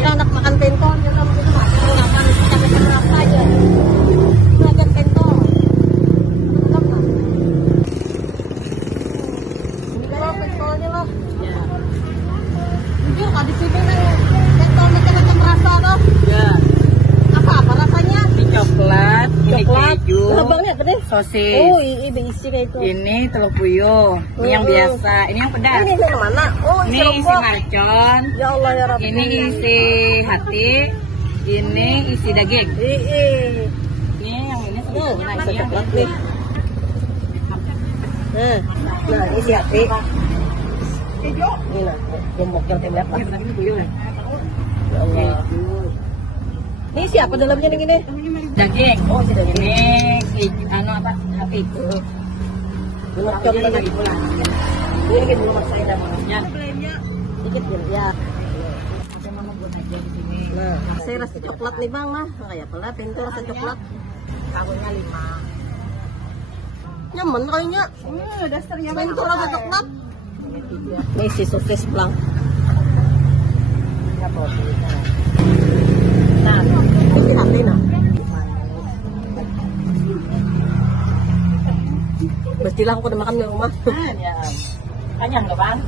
Kita nak makan pentol, kita mau itu makan sampai rasa aja. Makan pentol. Tetap lah. Ini loh pentolnya loh. Ya. Jujur tadi sini nih pentol macam-macam rasa tuh. Ya. Apa rasanya? Ini coklat, ini keju, Abangnya apa deh? sosis. Oh, ini berisi kayak itu. Ini telur puyuh. Ini yang biasa. Ini yang pedas. Ini yang mana? Oh, Ini isi lombok. mercon. Ya Allah ya Rabbi. Ini isi hati. Ini isi daging. Ini yang ini Rasa coklat nih. Nah, isi hati. Ini lah, lombok yang tembak lah. Ini puyuh. Ya Allah. Ini siapa dalamnya nih gini? Daging. Oh, isi daging. Ini anu apa? Hati. Lombok Jadi coklat. lagi pulang. Ini kan belum saya dah mau. Ya. Dikit ya. Saya mau buat aja di sini. Nah, saya rasa coklat nih bang lah. Kayak apa lah, pintu rasa coklat. Tahunnya 5. Nyaman kayaknya. Dasarnya Pintu rasa coklat. Ini isi sosis pelang. Nah, isi hati nah. Mestilah aku udah makan di rumah. Ya. Kanyang nggak bang?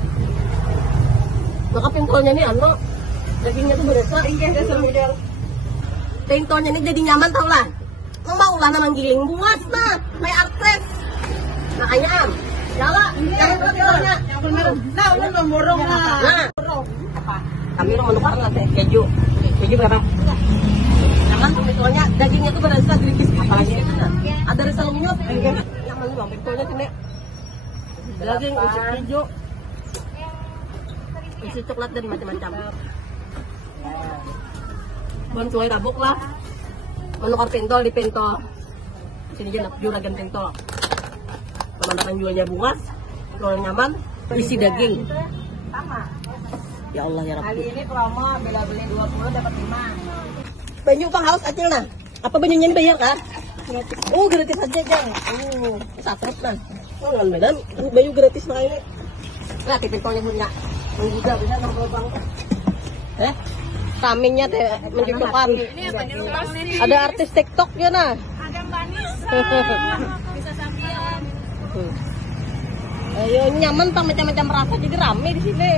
Maka pentolnya nih anu, dagingnya tuh berasa. Pentolnya ini jadi nyaman tau lah. Mau lah namang giling buas nah, kayak artres. Makanya am, jala, jangan pentolnya. Nah, udah memborong lah. Nah, apa? Kami udah menukar lah teh keju. Keju berapa? Jangan pentolnya, dagingnya tuh berasa gerigis. Apalagi itu nah, ada rasa lembut. Nyaman bang pentolnya sini. Daging isi keju, isi coklat dan macam-macam. Bantuin rabuk lah. Menukar pentol di pentol. Sini aja nak juragan pentol. Teman-teman jualnya bungas, kalau nyaman, isi daging. Ya Allah ya Rabbi. Kali ini promo bela beli 20 dapat 5. Banyu pang haus acil nah. Apa banyunya ini bayar kah? Oh gratis aja kan. Oh satrep nah. Oh kan madam, banyu gratis nah ini. Nah pentolnya punya. Juga bisa 60 bang. Kambingnya teh mencocokkan. Ini apa di rumah ini? Ada artis TikTok ya nah. Ada Mbak Nisa. Bisa sambian. Ayo nyaman pang macam-macam rasa jadi rame di sini.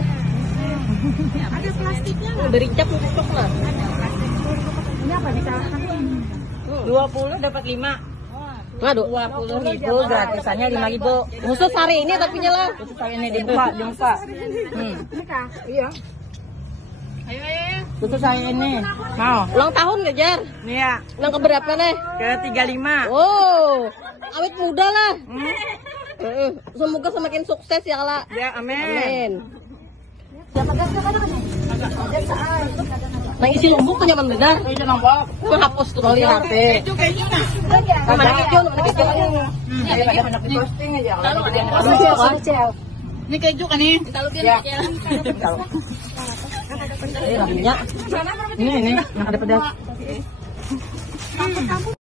Ada plastiknya. Oh, dari cap cocok lah. Ini apa disalahkan? 20 dapat 5. Waduh, 20.000 gratisannya 5.000. khusus hari ini tapi nyala. Khusus hari ini dibuka. Ini kah? Iya. Ayo. Khusus hari ini. Mau? Ulang tahun nggak Jar? Nih ya. Yang keberapa nih? Ke 35. Oh, awet muda lah. Semoga semakin sukses ya kala. Ya, amin. Amin. Nah isi lombok tuh nyaman benar. Itu nombok. Menghapus tuh kali HP. Kayaknya. Mana keju, mana keju. Ada banyak posting aja. Ini keju kan nih? Ya. Ini rapinya. Ini yang ada pedas.